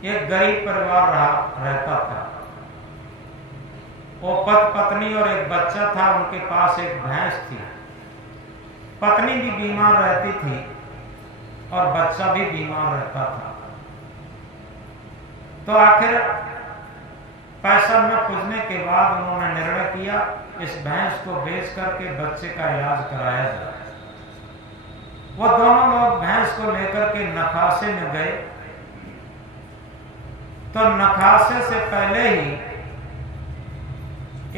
एक गरीब परिवार रहता था। वो पत्नी और एक बच्चा था। उनके पास एक भैंस थी। पत्नी भी बीमार रहती थी और बच्चा भी बीमार रहता था। तो आखिर पैसा न पूछने के बाद उन्होंने निर्णय किया इस भैंस को बेच करके बच्चे का इलाज कराया जाए। वो दोनों लोग भैंस को लेकर के नखासे में गए। तो नखासे से पहले ही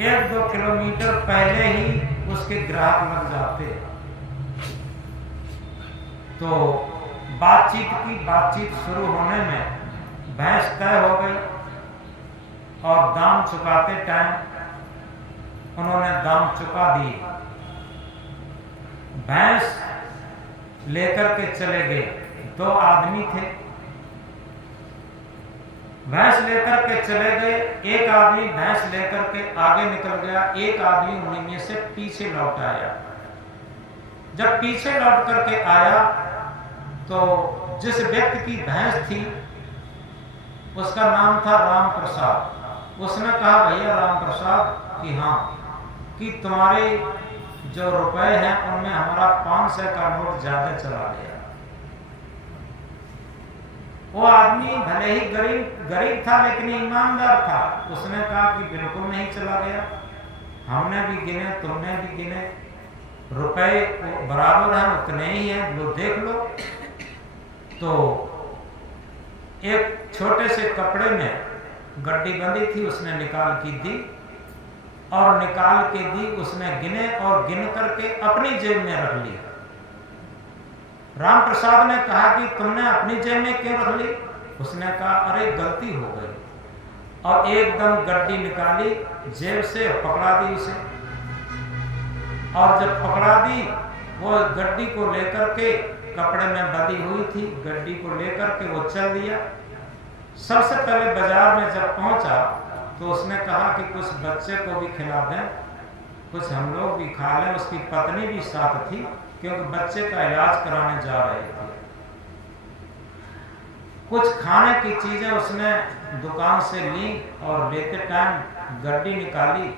1-2 किलोमीटर पहले ही उसके ग्राहक लग जाते। तो बातचीत शुरू होने में भैंस तय हो गई और दाम चुकाते टाइम उन्होंने दाम चुका दिए। भैंस लेकर के चले गए। 2 आदमी थे। भैंस लेकर के चले गए। एक आदमी भैंस लेकर के आगे निकल गया, एक आदमी उन्हीं में से पीछे लौट आया। जब पीछे लौट करके आया तो जिस व्यक्ति की भैंस थी उसका नाम था राम प्रसाद। उसने कहा भैया राम प्रसाद कि हाँ, कि तुम्हारे जो रुपए हैं उनमें हमारा 500 का नोट ज्यादा चला गया। वो आदमी भले ही गरीब था लेकिन ईमानदार था। उसने कहा कि बिल्कुल नहीं चला गया, हमने भी गिने, तुमने भी गिने, रुपए बराबर हैं, उतने ही हैं, लो देख लो। तो एक छोटे से कपड़े में गड्डी बंधी थी, उसने निकाल के दी और निकाल के दी। उसने गिने और गिन करके अपनी जेब में रख ली। राम प्रसाद ने कहा कि तुमने अपनी जेब में क्यों रख ली? उसने कहा अरे गलती हो गई, और एकदम गड्डी निकाली जेब से, पकड़ा दी उसे। और जब पकड़ा दी वो गड्डी को लेकर के, कपड़े में बंधी हुई थी, गड्डी को लेकर के वो चल दिया। सबसे पहले बाजार में जब पहुंचा तो उसने कहा कि कुछ बच्चे को भी खिला दें, कुछ हम लोग भी खा लें। उसकी पत्नी भी साथ थी क्योंकि बच्चे का इलाज कराने जा रहे थे। कुछ खाने की चीजें उसने दुकान से ली और लेते टाइम गड्डी निकाली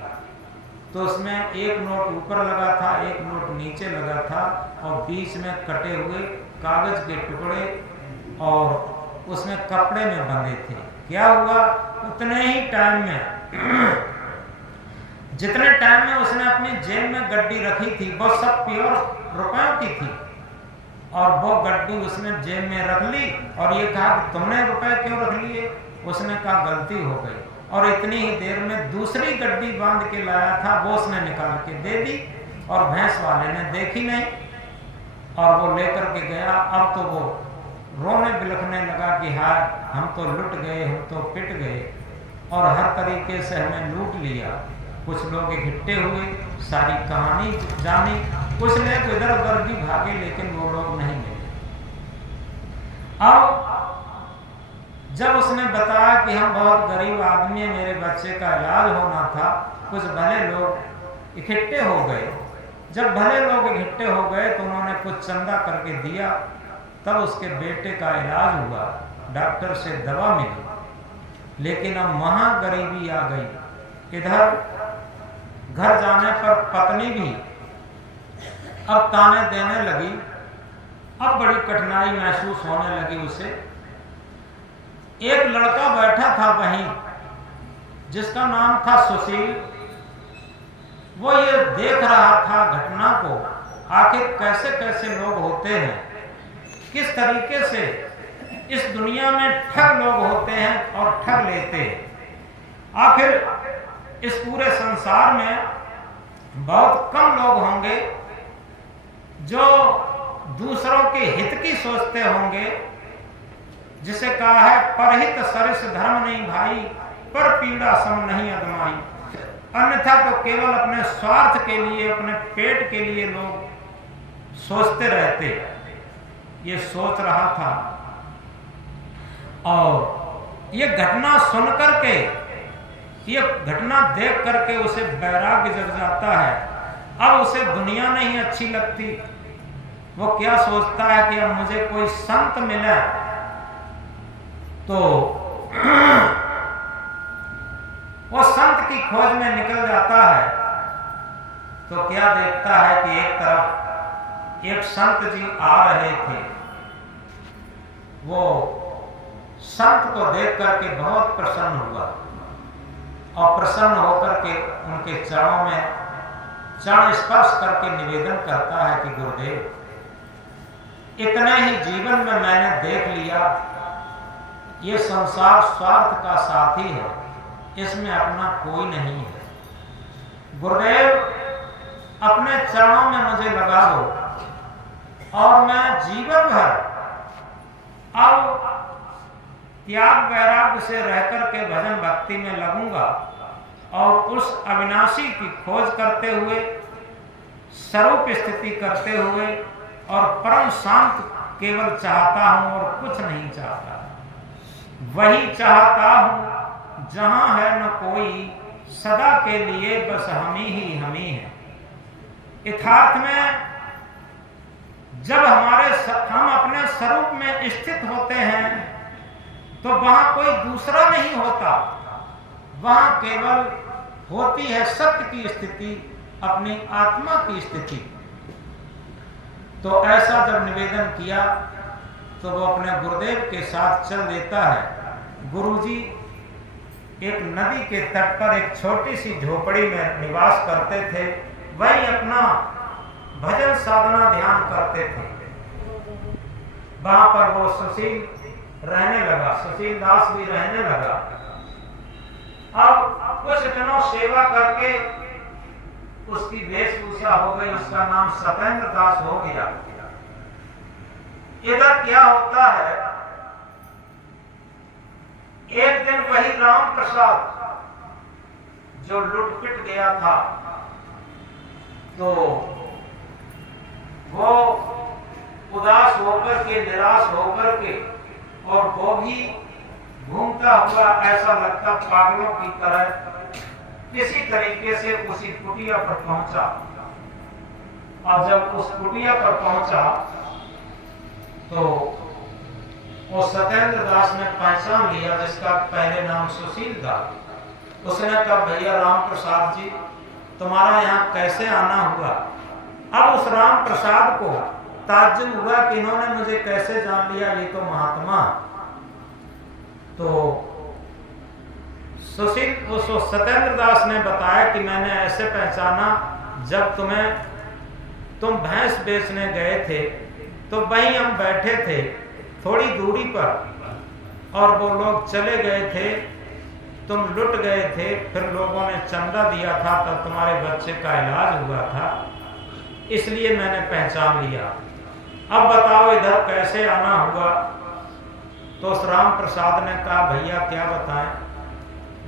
तो उसमें एक नोट ऊपर लगा था, एक नोट नीचे लगा था और बीच में कटे हुए कागज के टुकड़े और उसमें कपड़े में बंधे थे। क्या हुआ, उतने ही टाइम में जितने टाइम में उसने अपनी जेब में गड्डी रखी थी वो सब प्योर रुपयों की थी, और वो गड्डी उसने जेब में रख ली और ये कहा कि तुमने रुपए क्यों रख लिए? उसने कहा गलती हो गई, और इतनी ही देर में दूसरी गड्डी बांध के लाया था वो उसने निकाल के दे दी और भैंस वाले ने देखी नहीं और वो लेकर के गया। अब तो वो रोने बिलखने लगा कि हाय हम तो लुट गए, हम तो पिट गए और हर तरीके से हमें लूट लिया। कुछ लोग इकट्ठे हुए, सारी कहानी जानी, कुछ लोग इधर उधर भी भागे लेकिन वो लोग नहीं मिले। अब जब उसने बताया कि हम बहुत गरीब आदमी है, मेरे बच्चे का इलाज होना था, कुछ भले लोग इकट्ठे हो गए। जब भले लोग इकट्ठे हो गए तो उन्होंने कुछ चंदा करके दिया, तब उसके बेटे का इलाज हुआ, डॉक्टर से दवा मिली। लेकिन अब महा गरीबी आ गई। इधर घर जाने पर पत्नी भी अब ताने देने लगी। अब बड़ी कठिनाई महसूस होने लगी उसे। एक लड़का बैठा था वहीं जिसका नाम था सुशील। वो ये देख रहा था घटना को, आखिर कैसे कैसे लोग होते हैं, किस तरीके से इस दुनिया में ठग लोग होते हैं और ठग लेते हैं। आखिर इस पूरे संसार में बहुत कम लोग होंगे जो दूसरों के हित की सोचते होंगे, जिसे कहा है परहित सरिस धर्म नहीं भाई, पर पीड़ा सम नहीं अदमाई। अन्यथा तो केवल अपने स्वार्थ के लिए, अपने पेट के लिए लोग सोचते रहते। ये सोच रहा था और ये घटना सुन करके, ये घटना देख करके उसे वैराग्य जग जाता है। अब उसे दुनिया नहीं अच्छी लगती। वो क्या सोचता है कि अब मुझे कोई संत मिले तो खोज में निकल जाता है तो क्या देखता है कि एक तरफ एक संत जी आ रहे थे। वो संत को देख करके बहुत प्रसन्न हुआ और प्रसन्न होकर के उनके चरणों में चरण स्पर्श करके निवेदन करता है कि गुरुदेव, इतने ही जीवन में मैंने देख लिया ये संसार स्वार्थ का साथी है, इसमें अपना कोई नहीं है। गुरुदेव, अपने चरणों में मुझे लगा दो और मैं जीवन भर अब त्याग वैराग्य से रहकर के भजन भक्ति में लगूंगा और उस अविनाशी की खोज करते हुए, स्वरूप स्थिति करते हुए और परम शांत केवल चाहता हूं और कुछ नहीं चाहता। वही चाहता हूं जहां है न कोई, सदा के लिए बस हम ही हैं। यथार्थ में जब हम अपने स्वरूप में स्थित होते हैं तो वहां कोई दूसरा नहीं होता, वहां केवल होती है सत्य की स्थिति, अपनी आत्मा की स्थिति। तो ऐसा जब निवेदन किया तो वो अपने गुरुदेव के साथ चल देता है। गुरुजी एक नदी के तट पर एक छोटी सी झोपड़ी में निवास करते थे, वही अपना भजन साधना ध्यान करते थे। वहां पर वो सुशील रहने लगा, सुशील दास भी रहने लगा। अब कुछ दिनों सेवा करके उसकी वेशभूषा हो गई, उसका नाम सतेंद्र दास हो गया। इधर क्या होता है, एक दिन वही राम प्रसाद जो लुटपिट गया था, तो वो उदास होकर के, निराश होकर के, और वो भी घूमता हुआ ऐसा लगता पागलों की तरह किसी तरीके से उसी कुटिया पर पहुंचा। और जब उस कुटिया पर पहुंचा तो वो सतेंद्र दास ने पहचान लिया, जिसका पहले नाम सुशील था। उसने कहा, भैया राम प्रसाद जी, तुम्हारा यहाँ कैसे आना हुआ? अब उस राम प्रसाद को ताज्जुब हुआ कि इन्होंने मुझे कैसे जान लिया, ये तो महात्मा। तो सुशील सतेंद्र दास ने बताया कि मैंने ऐसे पहचाना, जब तुम भैंस बेचने गए थे तो वहीं हम बैठे थे थोड़ी दूरी पर, और वो लोग चले गए थे, तुम लुट गए थे, फिर लोगों ने चंदा दिया था, तब तुम्हारे बच्चे का इलाज हुआ था, इसलिए मैंने पहचान लिया। अब बताओ इधर कैसे आना हुआ? तो उस राम प्रसाद ने कहा, भैया क्या बताएं,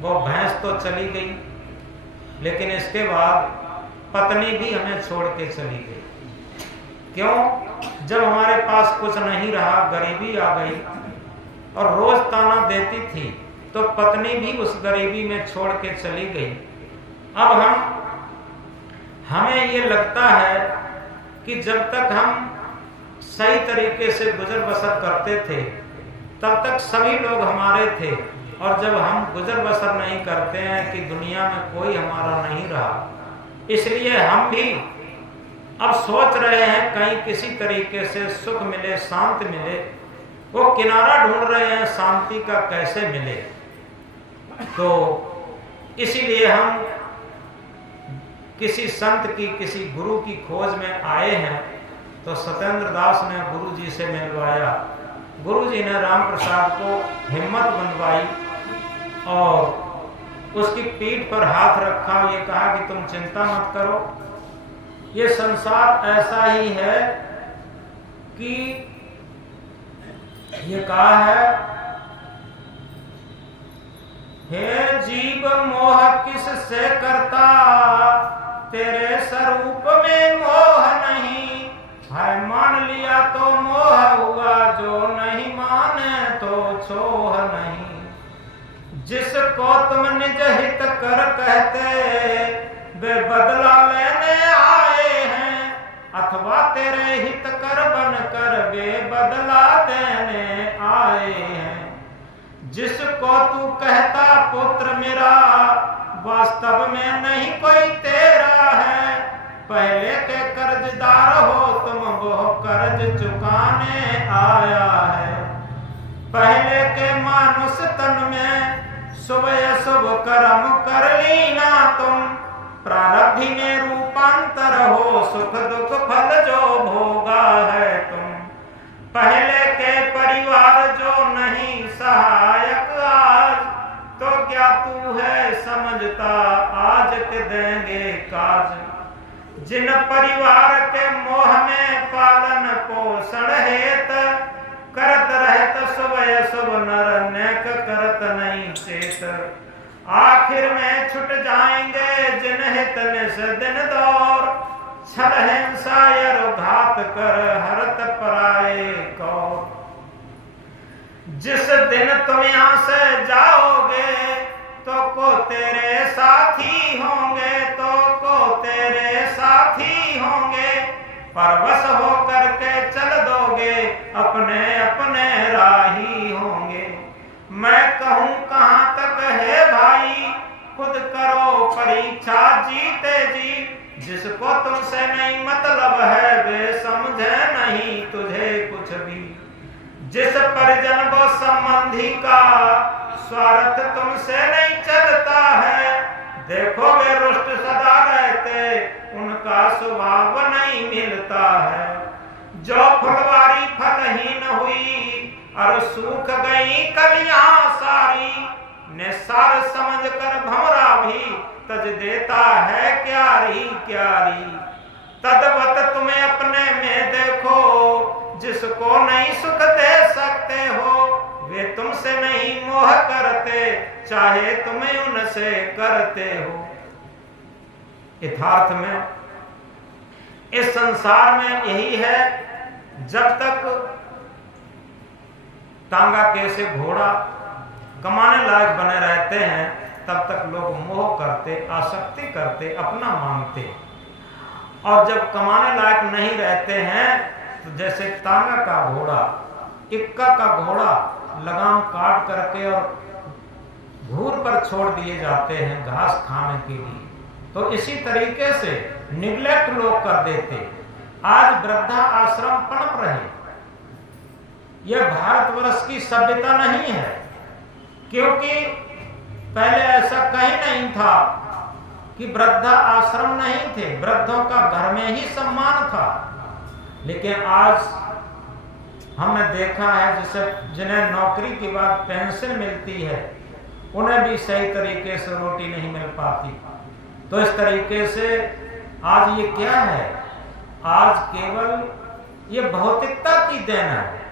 वो भैंस तो चली गई, लेकिन इसके बाद पत्नी भी हमें छोड़ के चली गई। क्यों? जब हमारे पास कुछ नहीं रहा, गरीबी आ गई और रोज ताना देती थी, तो पत्नी भी उस गरीबी में छोड़ के चली गई। अब हमें ये लगता है कि जब तक हम सही तरीके से गुजर बसर करते थे तब तक सभी लोग हमारे थे, और जब हम गुजर बसर नहीं करते हैं कि दुनिया में कोई हमारा नहीं रहा, इसलिए हम भी अब सोच रहे हैं कहीं किसी तरीके से सुख मिले, शांत मिले, वो किनारा ढूंढ रहे हैं शांति का कैसे मिले। तो इसीलिए हम किसी संत की, किसी गुरु की खोज में आए हैं। तो सतेंद्र दास ने गुरु जी से मिलवाया, गुरु जी ने राम प्रसाद को हिम्मत बनवाई और उसकी पीठ पर हाथ रखा, ये कहा कि तुम चिंता मत करो, ये संसार ऐसा ही है कि ये कहा है, हे जीव मोह किस से करता, तेरे स्वरूप में मोह नहीं है, मान लिया तो मोह हुआ, जो नहीं माने तो छोह नहीं। जिसको तुम निज हित कर कहते, वे बदला लेने आए हैं, अथवा तेरे हित कर बन कर वे बदला देने आए हैं। जिसको तू कहता पुत्र मेरा, वास्तव में नहीं कोई तेरा है। पहले के कर्जदार हो तुम, वो कर्ज चुकाने आया है। पहले के मानुष तन में शुभ अशुभ कर्म कर लीना तुम, प्रारब्धि में रूपांतर हो, सुख दुख फल जो भोगा है तुम। पहले के परिवार जो नहीं सहायक आज, तो क्या तू है समझता आज के देंगे काज। जिन परिवार के मोह में पालन पोषण हेत, करत रहत शुभ अशुभ नर नेक करत नहीं चेत। आखिर में छुट जाएंगे जिन हित निस दिन दौर, छल हिंसा यर घात कर हरत पराए कौर। जिस दिन तुम यहाँ से जाओगे तो को तेरे साथी होंगे, तो को तेरे साथी होंगे। परवश होकर के चल दोगे अपने अपने राही होंगे। मैं कहूँ कहाँ तक है भाई, खुद करो परीक्षा जीते जी। जिसको तुमसे नहीं मतलब है वे समझे नहीं तुझे कुछ भी। जिस परिजन व संबंधी का स्वार्थ तुमसे नहीं चलता है, देखोगे रुष्ट सदा रहते उनका स्वभाव नहीं मिलता है। जो फुलवारी फलहीन हुई और सूख गई कलियां सारी, निस्सार समझ कर भंवरा भी तज देता है क्यारी क्यारी। तद्वत तुम्हें अपने में देखो, जिसको नहीं सुख दे सकते हो, वे तुमसे नहीं मोह करते चाहे तुम्हें उनसे करते हो। यथार्थ में इस संसार में यही है, जब तक टांगा कैसे घोड़ा कमाने लायक बने रहते हैं तब तक लोग मोह करते, आसक्ति करते, अपना मानते। और जब कमाने लायक नहीं रहते हैं तो जैसे टांगा का घोड़ा, इक्का का घोड़ा लगाम काट करके और घूर पर छोड़ दिए जाते हैं घास खाने के लिए, तो इसी तरीके से निग्लेक्ट लोग कर देते। आज वृद्धा आश्रम पनप रहे, यह भारतवर्ष की सभ्यता नहीं है, क्योंकि पहले ऐसा कहीं नहीं था कि वृद्धा आश्रम नहीं थे, वृद्धों का घर में ही सम्मान था। लेकिन आज हमने देखा है जैसे जिन्हें नौकरी के बाद पेंशन मिलती है उन्हें भी सही तरीके से रोटी नहीं मिल पाती। तो इस तरीके से आज ये क्या है, आज केवल ये भौतिकता की देन है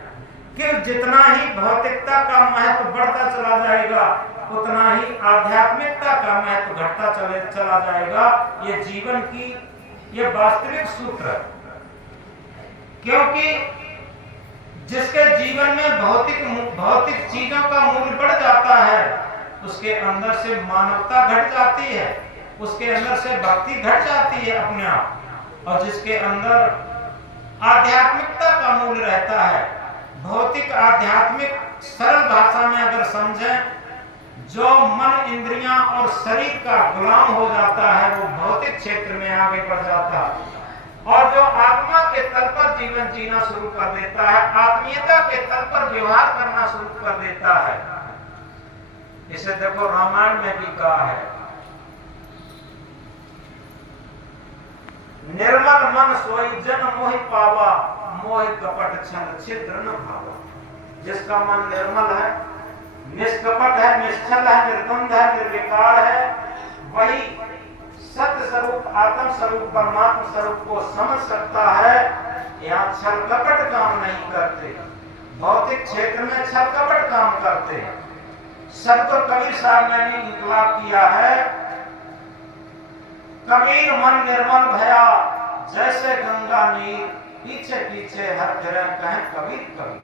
कि जितना ही भौतिकता का महत्व बढ़ता चला जाएगा उतना ही आध्यात्मिकता का महत्व घटता चला जाएगा। ये जीवन की ये वास्तविक सूत्र है, क्योंकि जिसके जीवन में भौतिक चीजों का मूल्य बढ़ जाता है उसके अंदर से मानवता घट जाती है, उसके अंदर से भक्ति घट जाती है अपने आप। और जिसके अंदर आध्यात्मिकता का मूल्य रहता है, भौतिक आध्यात्मिक सरल भाषा में अगर समझें, जो मन इंद्रियां और शरीर का गुलाम हो जाता है वो भौतिक क्षेत्र में आगे बढ़ जाता है, और जो आत्मा के तल पर जीवन जीना शुरू कर देता है, आत्मीयता के तल पर व्यवहार करना शुरू कर देता है। इसे देखो रामायण में भी कहा है, निर्मल मन सोई जन मोहि पावा, मोहि कपट छल छिद्र न भावा। जिसका मन निर्मल है, निष्कपट है, निश्चल है, निर्द्वंद है, निर्विकार है, वही सत्य स्वरूप आत्म स्वरूप परमात्मा स्वरूप को समझ सकता है। यहाँ छल कपट काम नहीं करते, भौतिक क्षेत्र में छल कपट काम करते हैं। सबको कबीर साहब ने भी इंकलाब किया है, कबीर मन निर्मल भया जैसे गंगा नीर, पीछे पीछे हर फिरे कहें कबीर कबीर।